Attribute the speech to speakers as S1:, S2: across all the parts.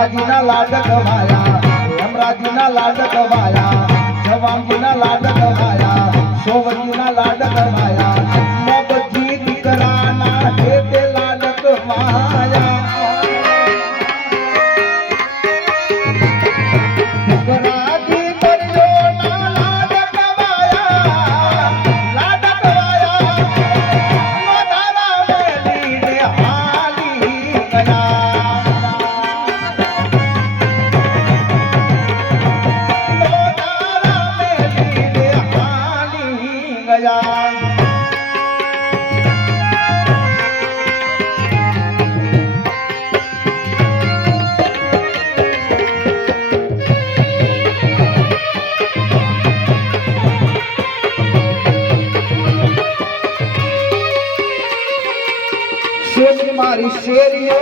S1: યમરાજીના લાડ ગવાયા યમરાજીના લાડ ગવાયા જવાંગીના લાડ ગવાયા સોવતીના ગયા મારી શેરીઓ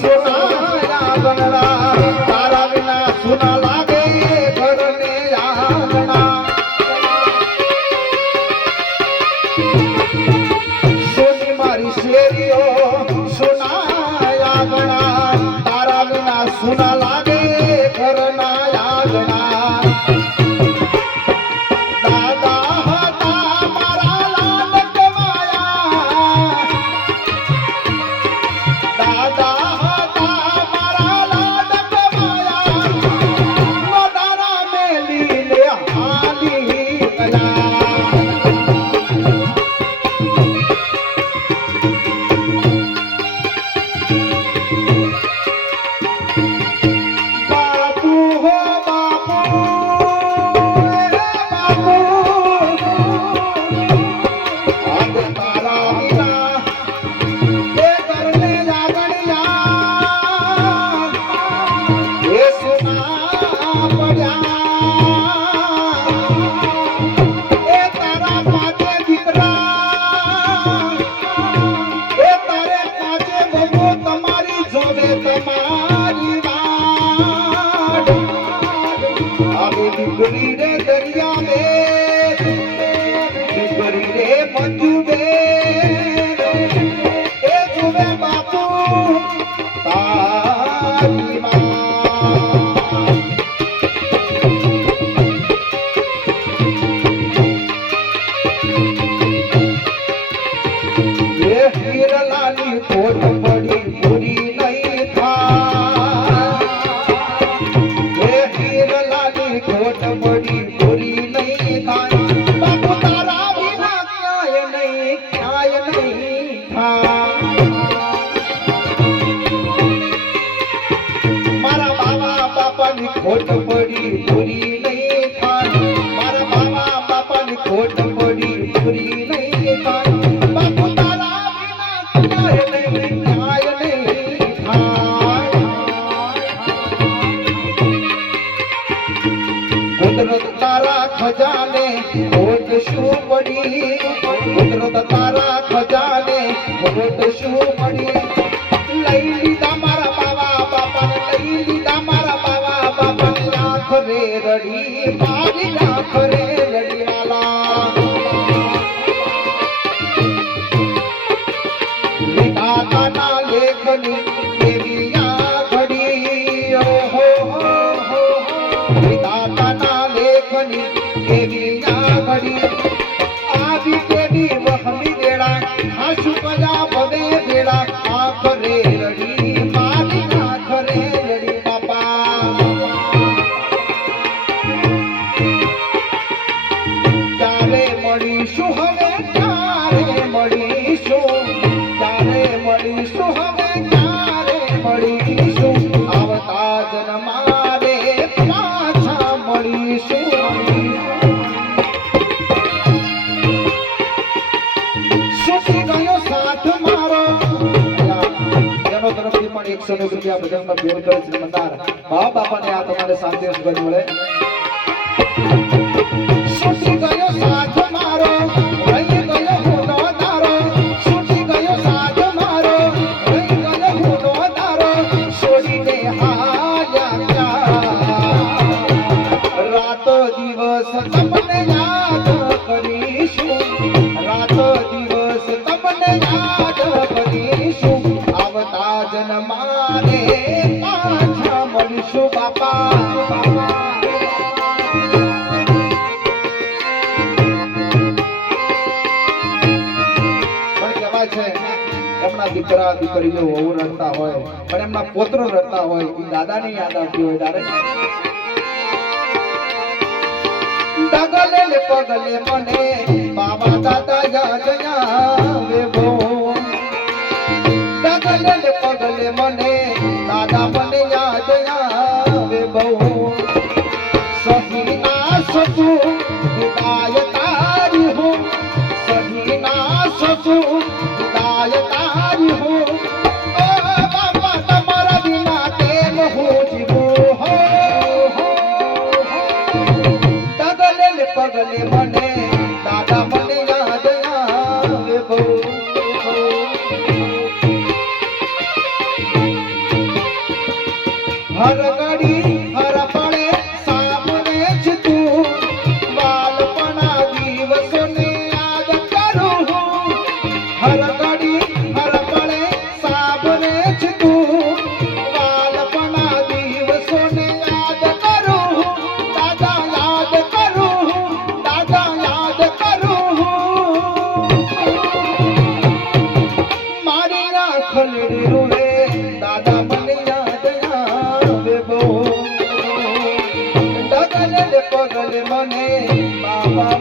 S1: સોનાયા બંગલા. વિના આવી દીકરી ખોટ પડી પૂરી નહીં થાય. મારા તારા ખજાને શું પડી? રડી મારી આંખ રે રડી વાલા વિધાતાના લેખની એવી ઘડી વિધાતાના લેખની એવી સાથ મારો. જેનો તરફથી પણ એકસો ને રૂપિયા ભજનમાં ભેળ કરે છે મંદાર. મા બાપાને આ તમારે સાંજે સુગંધ મળે? રાતો દિવસ તમને યાદ કરીશું. રાત દિવસ એમના દીકરા દીકરીઓ વહુ રડતા હોય, પણ એમના પોત્રો રડતા હોય એ દાદાની યાદ આવતી હોય દાદા પગલે મને બાબા દાદા યાદ આવે Arada મને બાબા